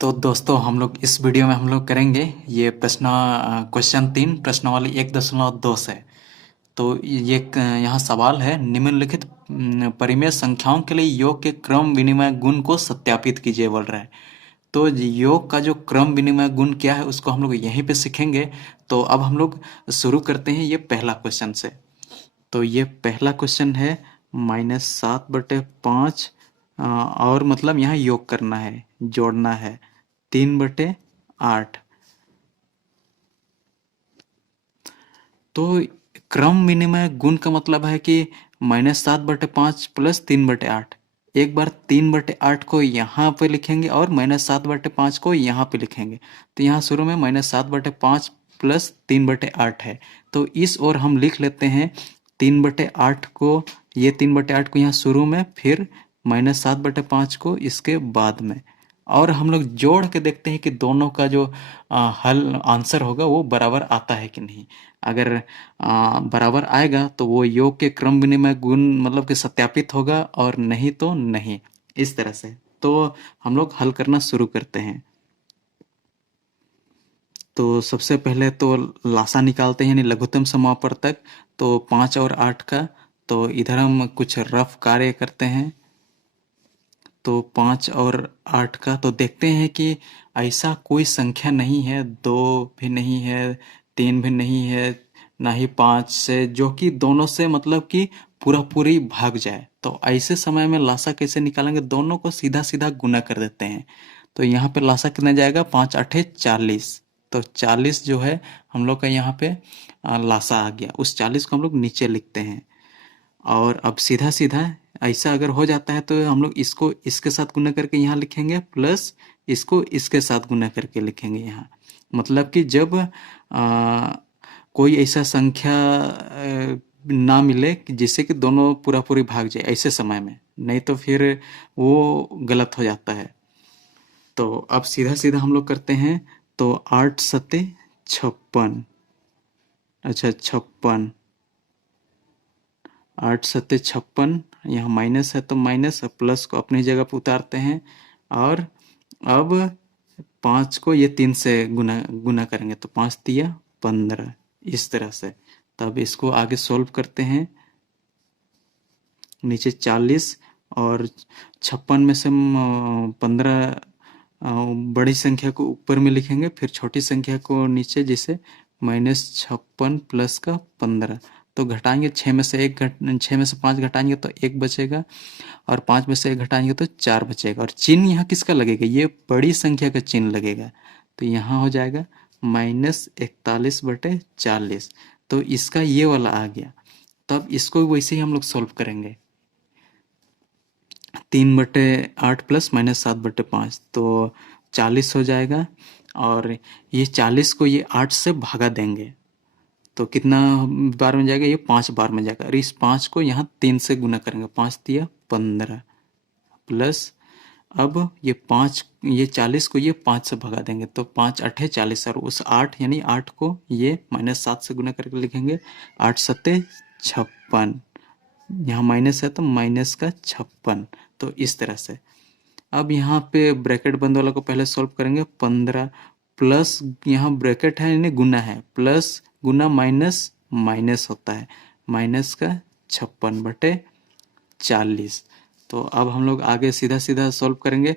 तो दोस्तों हम लोग इस वीडियो में हम लोग करेंगे ये क्वेश्चन 3 प्रश्नावली 1.2 से। तो ये यहाँ सवाल है, निम्नलिखित परिमेय संख्याओं के लिए योग के क्रम विनिमय गुण को सत्यापित कीजिए बोल रहा है। तो योग का जो क्रम विनिमय गुण क्या है उसको हम लोग यहीं पे सीखेंगे। तो अब हम लोग शुरू करते हैं ये पहला क्वेश्चन से। तो ये पहला क्वेश्चन है -7/5 और मतलब यहाँ योग करना है, जोड़ना है 3/8। तो क्रम विनिमय गुण का मतलब है कि -7/5 प्लस 3/8। एक बार 3/8 को यहाँ पे लिखेंगे और -7/5 को यहाँ पे लिखेंगे। तो यहाँ शुरू में -7/5 प्लस 3/8 है। तो इस ओर हम लिख लेते हैं 3/8 को, ये 3/8 को यहाँ शुरू में, फिर -7/5 को इसके बाद में। और हम लोग जोड़ के देखते हैं कि दोनों का जो हल आंसर होगा वो बराबर आता है कि नहीं। अगर बराबर आएगा तो वो योग के क्रम विनिमय गुण मतलब कि सत्यापित होगा, और नहीं तो नहीं। इस तरह से तो हम लोग हल करना शुरू करते हैं। तो सबसे पहले तो लासा निकालते हैं, यानी लघुत्तम समापवर्तक। तो 5 और 8 का, तो इधर हम कुछ रफ कार्य करते हैं। तो 5 और 8 का तो देखते हैं कि ऐसा कोई संख्या नहीं है, 2 भी नहीं है, 3 भी नहीं है, ना ही 5 से, जो कि दोनों से मतलब कि पूरा पूरी भाग जाए। तो ऐसे समय में लासा कैसे निकालेंगे, दोनों को सीधा सीधा गुना कर देते हैं। तो यहाँ पे लासा कितना जाएगा, 5 8 40। तो 40 जो है हम लोग का यहाँ पे लासा आ गया। उस 40 को हम लोग नीचे लिखते हैं। और अब सीधा सीधा ऐसा अगर हो जाता है तो हम लोग इसको इसके साथ गुना करके यहाँ लिखेंगे, प्लस इसको इसके साथ गुना करके लिखेंगे यहाँ। मतलब कि जब कोई ऐसा संख्या ना मिले कि जिससे कि दोनों पूरा पूरी भाग जाए ऐसे समय में, नहीं तो फिर वो गलत हो जाता है। तो अब सीधा सीधा हम लोग करते हैं। तो 8 सत्ते 56, अच्छा 56, 8 सत्ते 56, यहाँ माइनस है तो माइनस, और प्लस को अपनी जगह पर उतारते हैं। और अब 5 को ये 3 से गुना गुना करेंगे, तो 5 तिया 15, इस तरह से। तब इसको आगे सोल्व करते हैं। नीचे 40 और 56 में से हम 15 बड़ी संख्या को ऊपर में लिखेंगे, फिर छोटी संख्या को नीचे, जैसे -56 प्लस का 15। तो घटाएंगे, 6 में से 5 घटाएंगे तो 1 बचेगा, और 5 में से 1 घटाएंगे तो 4 बचेगा। और चिन्ह यहाँ किसका लगेगा, ये बड़ी संख्या का चिन्ह लगेगा। तो यहाँ हो जाएगा -41/40। तो इसका ये वाला आ गया। तब इसको वैसे ही हम लोग सोल्व करेंगे। 3/8 प्लस -7/5, तो 40 हो जाएगा। और ये 40 को ये 8 से भागा देंगे, तो कितना बार में जाएगा, ये 5 बार में जाएगा। और इस 5 को यहाँ 3 से गुना करेंगे, 5 तिया 15, प्लस अब ये 40 को ये 5 से भगा देंगे, तो 5 8 40, और उस 8 यानी 8 को ये -7 से गुना करके लिखेंगे। 8 सत्ते 56, यहाँ माइनस है तो माइनस का 56। तो इस तरह से अब यहाँ पे ब्रैकेट बंद वाला को पहले सॉल्व करेंगे। 15 प्लस, यहाँ ब्रैकेट है यानी गुना है, प्लस गुना माइनस माइनस होता है, माइनस का 56/40। तो अब हम लोग आगे सीधा सीधा सॉल्व करेंगे।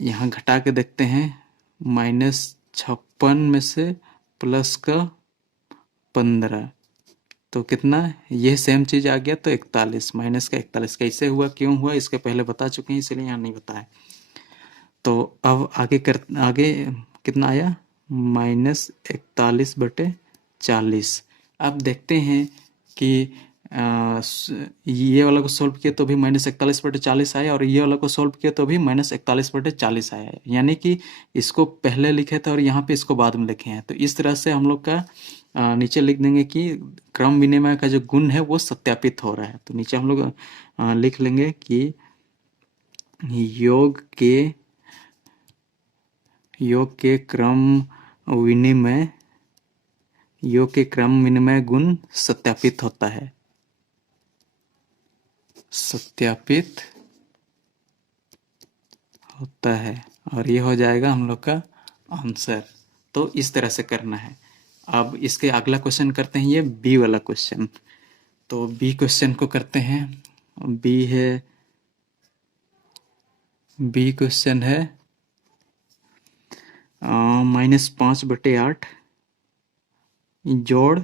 यहाँ घटा के देखते हैं, -56 में से प्लस का 15, तो कितना, ये सेम चीज आ गया। तो 41, माइनस का 41 कैसे हुआ, क्यों हुआ, इसके पहले बता चुके हैं, इसलिए यहाँ नहीं बताया। तो अब आगे कितना आया, -41/40। अब देखते हैं कि ये वाला को सॉल्व किया तो भी -41/40 आया, और ये वाला को सॉल्व किया तो भी -41/40 आया। यानी कि इसको पहले लिखे थे और यहाँ पे इसको बाद में लिखे हैं। तो इस तरह से हम लोग का नीचे लिख देंगे कि क्रम विनिमय का जो गुण है वो सत्यापित हो रहा है। तो नीचे हम लोग लिख लेंगे कि योग के क्रम विनिमय गुण सत्यापित होता है, सत्यापित होता है, और ये हो जाएगा हम लोग का आंसर। तो इस तरह से करना है। अब इसके अगला क्वेश्चन करते हैं, ये बी वाला क्वेश्चन। तो बी क्वेश्चन को करते हैं। बी क्वेश्चन है -5/8 जोड़,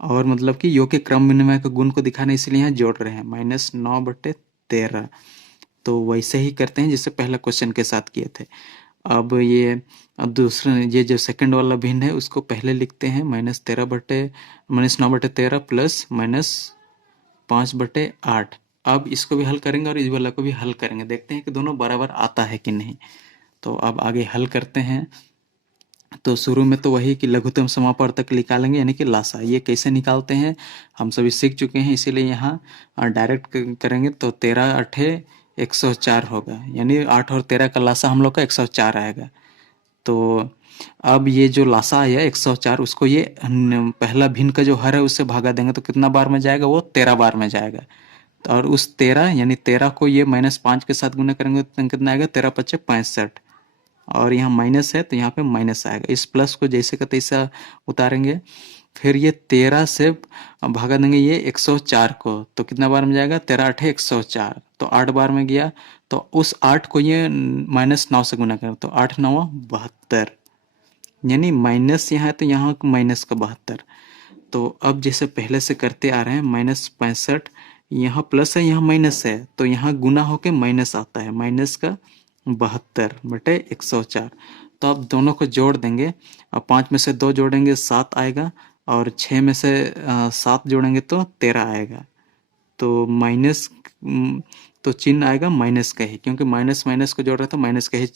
और मतलब कि योग के क्रम विनिमय का गुण को दिखाने इसलिए यहाँ जोड़ रहे हैं, -9/13। तो वैसे ही करते हैं जैसे पहला क्वेश्चन के साथ किए थे। अब दूसरा, ये जो सेकंड वाला भिन्न है उसको पहले लिखते हैं, -9/13 प्लस -5/8। अब इसको भी हल करेंगे और इस वाला को भी हल करेंगे, देखते हैं कि दोनों बराबर आता है कि नहीं। तो अब आगे हल करते हैं। तो शुरू में तो वही कि लघुत्तम समापवर्तक निकालेंगे, यानी कि लासा। ये कैसे निकालते हैं हम सभी सीख चुके हैं, इसीलिए यहाँ डायरेक्ट करेंगे। तो 13×8 104 होगा, यानी 8 और 13 का लासा हम लोग का 104 आएगा। तो अब ये जो लासा आया 104, उसको ये पहला भिन्न का जो हर है उससे भागा देंगे, तो कितना बार में जाएगा, वो 13 बार में जाएगा। और उस 13 यानी 13 को ये -5 के साथ गुना करेंगे तो कितना आएगा, 13×5 = 65। और यहाँ माइनस है तो यहाँ पे माइनस आएगा। इस प्लस को जैसे का तैसा उतारेंगे। फिर ये 13 से भागा देंगे ये 104 को, तो कितना बार में जाएगा, 13×8 104, तो 8 बार में गया। तो उस 8 को ये -9 से गुना करें, तो 8×9 = 72, यानी माइनस यहाँ है तो यहाँ माइनस का 72। तो अब जैसे पहले से करते आ रहे हैं, -65, यहाँ प्लस है यहाँ माइनस है, तो यहाँ गुना होके माइनस आता है, माइनस का 72/104। तो अब दोनों को जोड़ देंगे। अब 5 में से 2 जोड़ेंगे 7 आएगा, और 6 में से 7 जोड़ेंगे तो 13 आएगा। तो माइनस, तो चिन्ह आएगा माइनस का ही, क्योंकि माइनस माइनस को जोड़ रहा था, माइनस का ही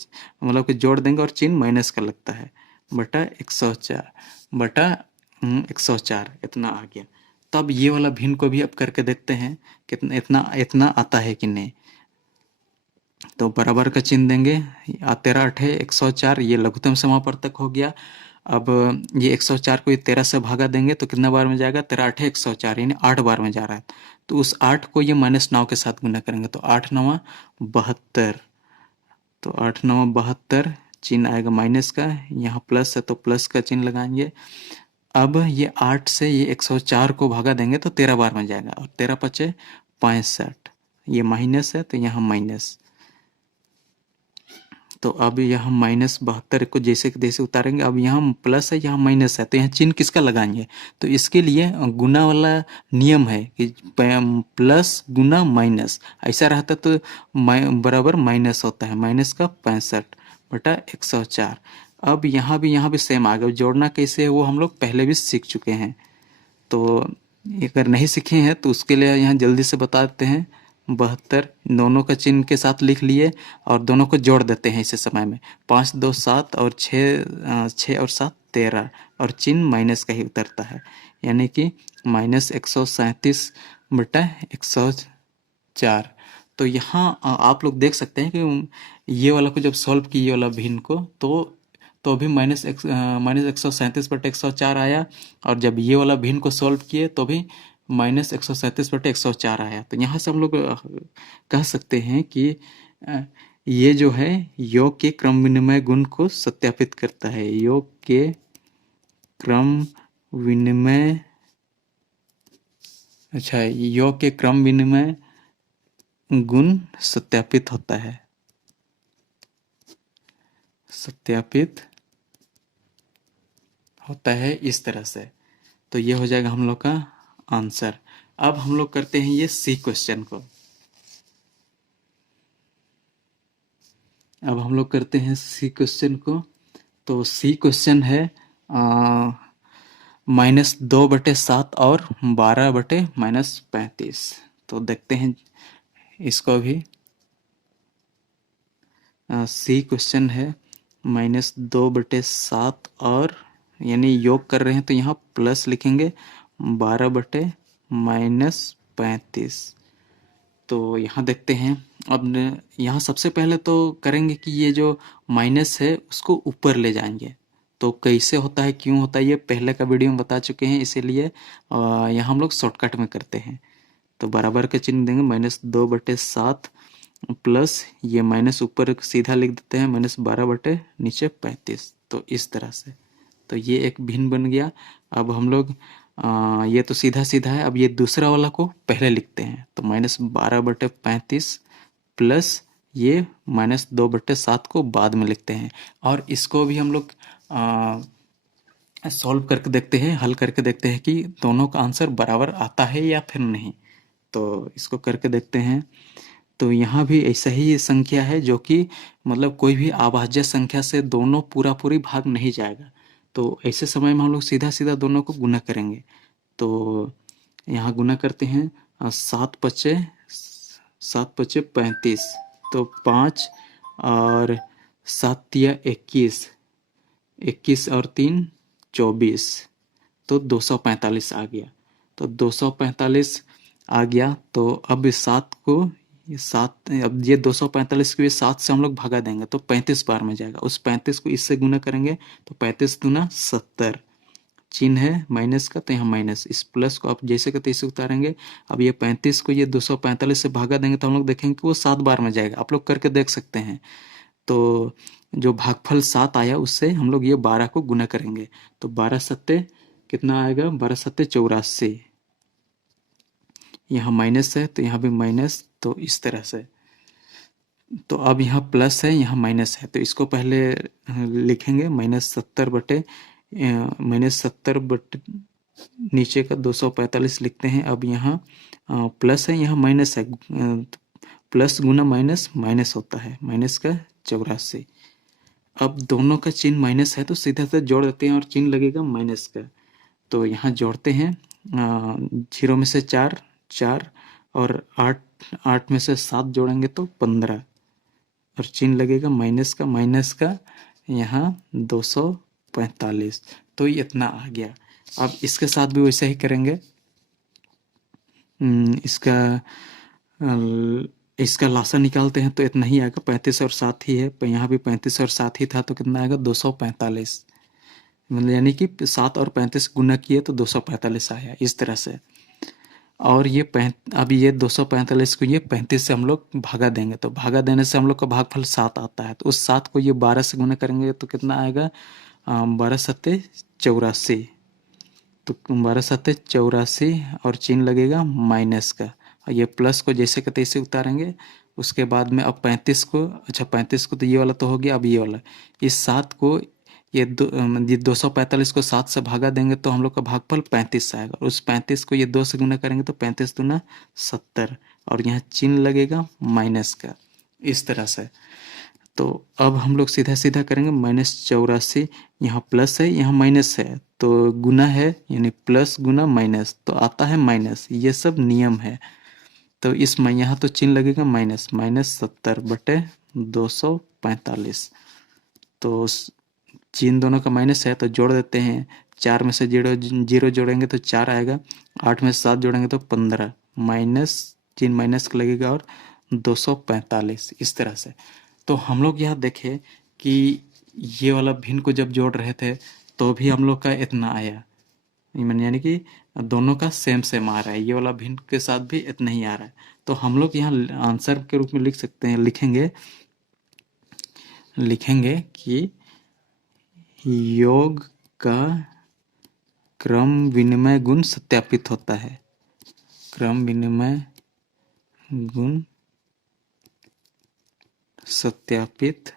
मतलब कि जोड़ देंगे और चिन्ह माइनस का लगता है, बटा 104 इतना आ गया। तो अब ये वाला भिन्न को भी अब करके देखते हैं कितना इतना इतना आता है कि नहीं। तो बराबर का चिन्ह देंगे, 13×8 104, ये लघुत्तम समापवर्तक हो गया। अब ये 104 को ये 13 से भागा देंगे तो कितना बार में जाएगा, 13×8 104, यानी 8 बार में जा रहा है। तो उस 8 को ये -9 के साथ गुना करेंगे, तो 8×9 = 72। तो 8×9 = 72, चिन्ह आएगा माइनस का, यहाँ प्लस है तो प्लस का चिन्ह लगाएंगे। अब ये 8 से ये 104 को भागा देंगे तो 13 बार में जाएगा, और 13×5 = 65, ये माइनस है तो यहाँ माइनस। तो अब यहाँ -72 को जैसे कि तैसे उतारेंगे। अब यहाँ प्लस है यहाँ माइनस है, तो यहाँ चिन्ह किसका लगाएंगे, तो इसके लिए गुना वाला नियम है कि प्लस गुना माइनस, ऐसा रहता तो बराबर माइनस होता है, माइनस का 65/104। अब यहाँ भी सेम आ गया। जोड़ना कैसे है वो हम लोग पहले भी सीख चुके हैं, तो अगर नहीं सीखे हैं तो उसके लिए यहाँ जल्दी से बता देते हैं। 72 दोनों का चिन्ह के साथ लिख लिए, और दोनों को जोड़ देते हैं इसी समय में। 5 2 7 और 6 और 7 13, और चिन्ह माइनस का ही उतरता है, यानी कि -137/104। तो यहाँ आप लोग देख सकते हैं कि ये वाला को जब सॉल्व किए, ये वाला भिन्न को, तो भी -137/104 आया, और जब ये वाला भिन्न को सॉल्व किए तो भी -137/104 आया। तो यहाँ से हम लोग कह सकते हैं कि ये जो है योग के क्रम विनिमय गुण को सत्यापित करता है। योग के क्रम विनिमय, योग के क्रम विनिमय गुण सत्यापित होता है, सत्यापित होता है इस तरह से। तो ये हो जाएगा हम लोग का आंसर। अब हम लोग करते हैं ये सी क्वेश्चन को। अब हम लोग करते हैं सी क्वेश्चन को। तो सी क्वेश्चन है -2/7 और 12/-35। तो देखते हैं इसको भी। सी क्वेश्चन है -2/7 और, यानी योग कर रहे हैं तो यहाँ प्लस लिखेंगे, 12/-35। तो यहाँ देखते हैं। अब यहाँ सबसे पहले तो करेंगे कि ये जो माइनस है उसको ऊपर ले जाएंगे। तो कैसे होता है, क्यों होता है, ये पहले का वीडियो में बता चुके हैं, इसीलिए यहाँ हम लोग शॉर्टकट में करते हैं। तो बराबर का चिन्ह देंगे, -2/7 प्लस ये माइनस ऊपर सीधा लिख देते हैं, -12/नीचे 35। तो इस तरह से, तो ये एक भिन्न बन गया। अब हम लोग ये तो सीधा सीधा है, अब ये दूसरा वाला को पहले लिखते हैं। तो -12/35 प्लस ये -2/7 को बाद में लिखते हैं। और इसको भी हम लोग सॉल्व करके देखते हैं, हल करके देखते हैं कि दोनों का आंसर बराबर आता है या फिर नहीं। तो इसको करके देखते हैं। तो यहाँ भी ऐसा ही संख्या है जो कि मतलब कोई भी अभाज्य संख्या से दोनों पूरा पूरी भाग नहीं जाएगा। तो ऐसे समय में हम लोग सीधा सीधा दोनों को गुना करेंगे। तो यहाँ गुना करते हैं, 7 × 5 = 35। तो 5 और 7 × 21, 21 और 3 = 24। तो 245 आ गया। तो 245 आ गया। तो अब अब ये 245 को 7 से हम लोग भगा देंगे तो 35 बार में जाएगा। उस 35 को इससे गुना करेंगे तो 35 दूना 70। चिन्ह है माइनस का, तो यहाँ माइनस, इस प्लस को आप जैसे का तैसे उतारेंगे। अब ये 35 को ये 245 से भागा देंगे तो हम लोग देखेंगे कि वो 7 बार में जाएगा। आप लोग करके देख सकते हैं। तो जो भागफल 7 आया उससे हम लोग ये 12 को गुना करेंगे। तो 12 सत्ते कितना आएगा, 12 सत्ते 84। यहाँ माइनस है तो यहाँ भी माइनस। तो इस तरह से, तो अब यहाँ प्लस है, यहाँ माइनस है, तो इसको पहले लिखेंगे -70/, नीचे का 245 लिखते हैं। अब यहाँ प्लस है, यहाँ माइनस है, प्लस गुना माइनस माइनस होता है, माइनस का 84। अब दोनों का चिन्ह माइनस है तो सीधा से जोड़ देते हैं और चिन्ह लगेगा माइनस का। तो यहाँ जोड़ते हैं, 0 में से 4 4 और 8 में से 7 जोड़ेंगे तो 15 और चिन्ह लगेगा माइनस का यहाँ 245। तो ये इतना आ गया। अब इसके साथ भी वैसे ही करेंगे। इसका लासा निकालते हैं तो इतना ही आएगा, 35 और 7 ही है। यहाँ भी 35 और 7 ही था तो कितना आएगा, 245। मतलब यानी कि 7 और 35 गुना किए तो 245 आया, इस तरह से। और ये अब ये 245 को ये 35 से हम लोग भागा देंगे। तो भागा देने से हम लोग का भागफल 7 आता है। तो उस 7 को ये 12 से गुना करेंगे तो कितना आएगा, 12 सत्ते 84। तो 12 सत्ते 84 और चिन्ह लगेगा माइनस का। और ये प्लस को जैसे के तैसे उतारेंगे। उसके बाद में अब 35 को, अच्छा 35 को तो ये वाला तो हो गया। अब ये वाला, इस 7 को ये 245 को 7 से भागा देंगे तो हम लोग का भागफल 35 आएगा। और उस 35 को ये 2 से गुना करेंगे तो 35 दूना 70 और यहाँ चिन्ह लगेगा माइनस का, इस तरह से। तो अब हम लोग सीधा सीधा करेंगे, -84, यहाँ प्लस है यहाँ माइनस है तो गुना है, यानी प्लस गुना माइनस तो आता है माइनस। ये सब नियम है। तो इस में यहाँ तो चिन्ह लगेगा माइनस, -70/245। तो चिन्ह दोनों का माइनस है तो जोड़ देते हैं। 4 में से 0 जोड़ेंगे तो 4 आएगा, 8 में से 7 जोड़ेंगे तो 15, माइनस चिन्ह माइनस का लगेगा और 245, इस तरह से। तो हम लोग यहाँ देखें कि ये वाला भिन्न को जब जोड़ रहे थे तो भी हम लोग का इतना आया, यानी कि दोनों का सेम सेम आ रहा है। ये वाला भिन्न के साथ भी इतना ही आ रहा है। तो हम लोग यहाँ आंसर के रूप में लिख सकते हैं, लिखेंगे कि योग का क्रम विनिमय गुण सत्यापित होता है। क्रम विनिमय गुण सत्यापित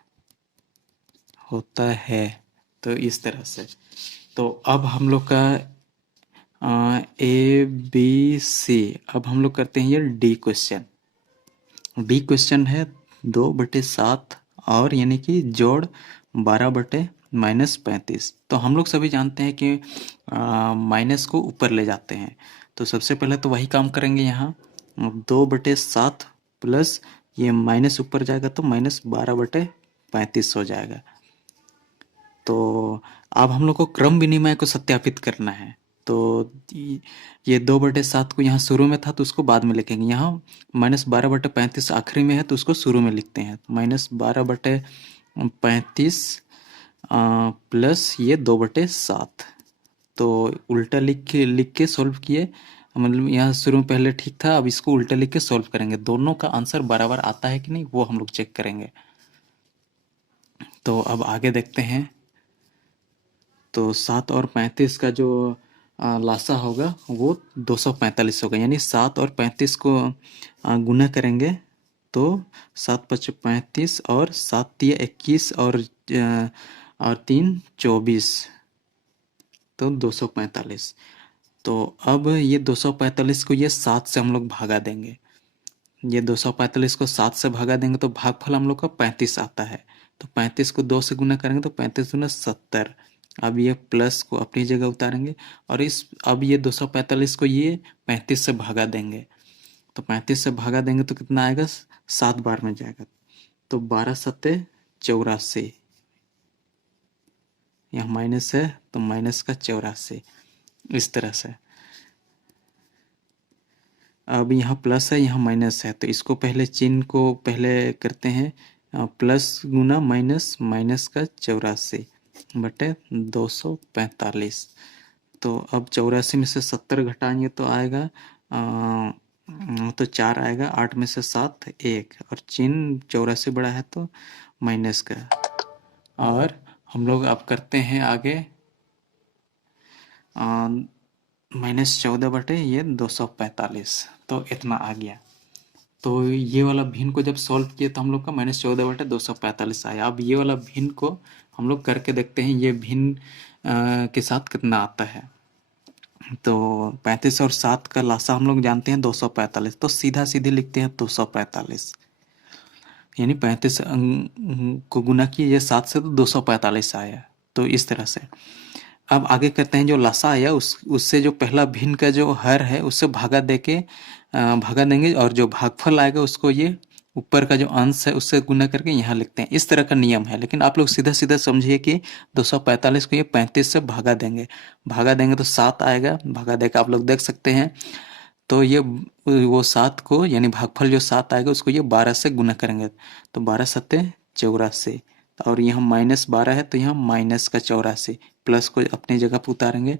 होता है। तो इस तरह से। तो अब हम लोग का ABC, अब हम लोग करते हैं ये डी क्वेश्चन। डी क्वेश्चन है 2/7 और यानी कि जोड़ 12/-35। तो हम लोग सभी जानते हैं कि माइनस को ऊपर ले जाते हैं। तो सबसे पहले तो वही काम करेंगे। यहाँ 2/7 प्लस ये माइनस ऊपर जाएगा तो -12/35 हो जाएगा। तो अब हम लोग को क्रम विनिमय को सत्यापित करना है। तो ये 2/7 को यहाँ शुरू में था तो उसको बाद में लिखेंगे। यहाँ -12/35 आखिरी में है तो उसको शुरू में लिखते हैं। -12/35 प्लस ये 2/7, तो उल्टा लिख के सॉल्व किए। मतलब यहाँ शुरू में पहले ठीक था, अब इसको उल्टा लिख के सॉल्व करेंगे, दोनों का आंसर बराबर आता है कि नहीं वो हम लोग चेक करेंगे। तो अब आगे देखते हैं। तो 7 और 35 का जो लासा होगा वो 245 होगा, यानी 7 और 35 को गुना करेंगे तो 7 पच 35 और 7 तिया 21 और 3 24, तो 245। तो अब ये 245 को ये 7 से हम लोग भागा देंगे, ये 245 को 7 से भागा देंगे तो भागफल हम लोग का 35 आता है। तो 35 को 2 से गुना करेंगे तो 35 दूना 70। अब ये प्लस को अपनी जगह उतारेंगे और अब ये 245 को ये 35 से भागा देंगे, तो 35 से भागा देंगे तो कितना आएगा, 7 बार में जाएगा, तो 12 सत्ते 84, यहाँ माइनस है तो माइनस का 84, इस तरह से। अब यहाँ प्लस है यहाँ माइनस है, तो इसको पहले चिन्ह को पहले करते हैं, प्लस गुना माइनस, माइनस का 84 बटे 245। तो अब 84 में से 70 घटाएंगे तो आएगा तो 4 आएगा, 8 में से 7 1, और चिन्ह 84 बड़ा है तो माइनस का। और हम लोग अब करते हैं आगे, -14 बटे ये 245, तो इतना आ गया। तो ये वाला भिन्न को जब सॉल्व किए तो हम लोग का -14 बटे 245 आया। अब ये वाला भिन्न को हम लोग करके देखते हैं ये भिन्न के साथ कितना आता है। तो 35 और 7 का लासा हम लोग जानते हैं 245, तो सीधा सीधे लिखते हैं 245, यानी 35 को गुना किए ये 7 से तो 245 आया, तो इस तरह से। अब आगे करते हैं, जो लासा आया उससे जो पहला भिन्न का जो हर है उससे भागा देंगे, और जो भागफल आएगा उसको ये ऊपर का जो अंश है उससे गुना करके यहाँ लिखते हैं। इस तरह का नियम है, लेकिन आप लोग सीधा सीधा समझिए कि 245 को ये 35 से भागा देंगे तो 7 आएगा, भागा देकर आप लोग देख सकते हैं। तो ये वो 7 को, यानी भागफल जो 7 आएगा उसको ये 12 से गुना करेंगे, तो 12 सत्ते 84, और यहाँ -12 है तो यहाँ माइनस का 84, प्लस को अपनी जगह पर उतारेंगे।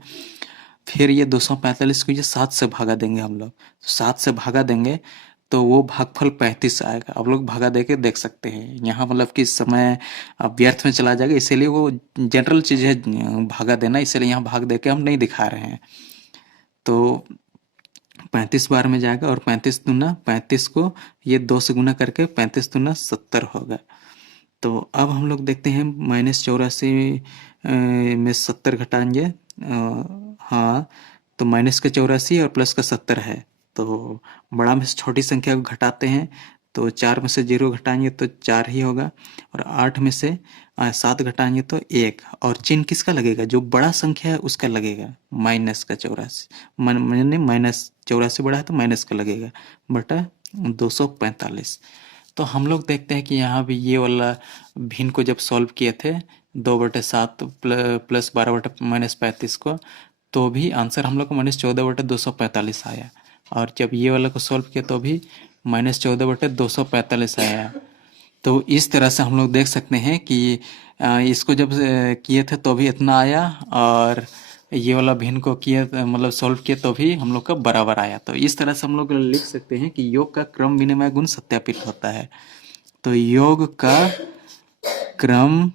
फिर ये 245 को ये 7 से भागा देंगे हम लोग, तो 7 से भागा देंगे तो वो भागफल 35 आएगा। आप लोग भागा दे के देख सकते हैं, यहाँ मतलब कि समय व्यर्थ में चला जाएगा, इसीलिए वो जनरल चीज़ है भागा देना, इसीलिए यहाँ भाग दे के हम नहीं दिखा रहे हैं। तो 35 बार में जाएगा, और 35 दूना 35 को ये 2 से गुना करके 35 दूना 70 होगा। तो अब हम लोग देखते हैं -84 में 70 घटाएंगे, हाँ, तो माइनस का 84 और प्लस का 70 है, तो बड़ा में से छोटी संख्या को घटाते हैं, तो 4 में से 0 घटाएंगे तो 4 ही होगा, और 8 में से 7 घटाएंगे तो 1, और चिन्ह किसका लगेगा, जो बड़ा संख्या है उसका लगेगा, माइनस का 84, मैंने -84 बड़ा है तो माइनस का लगेगा, बटा 245। तो हम लोग देखते हैं कि यहाँ भी ये वाला भिन्न को जब सॉल्व किए थे 2/7 प्लस 12/-35 को, तो भी आंसर हम लोग को -14/245 आया, और जब ये वाला को सॉल्व किया तो भी -14/245 आया। तो इस तरह से हम लोग देख सकते हैं कि इसको जब किए थे तो भी इतना आया, और ये वाला भिन्न को किए मतलब सॉल्व किए तो भी हम लोग का बराबर आया। तो इस तरह से हम लोग लिख सकते हैं कि योग का क्रम विनिमय गुण सत्यापित होता है। तो योग का क्रम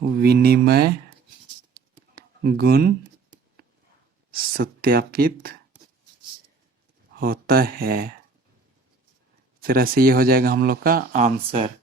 विनिमय गुण सत्यापित होता है। इस तरह से ये हो जाएगा हम लोग का आंसर।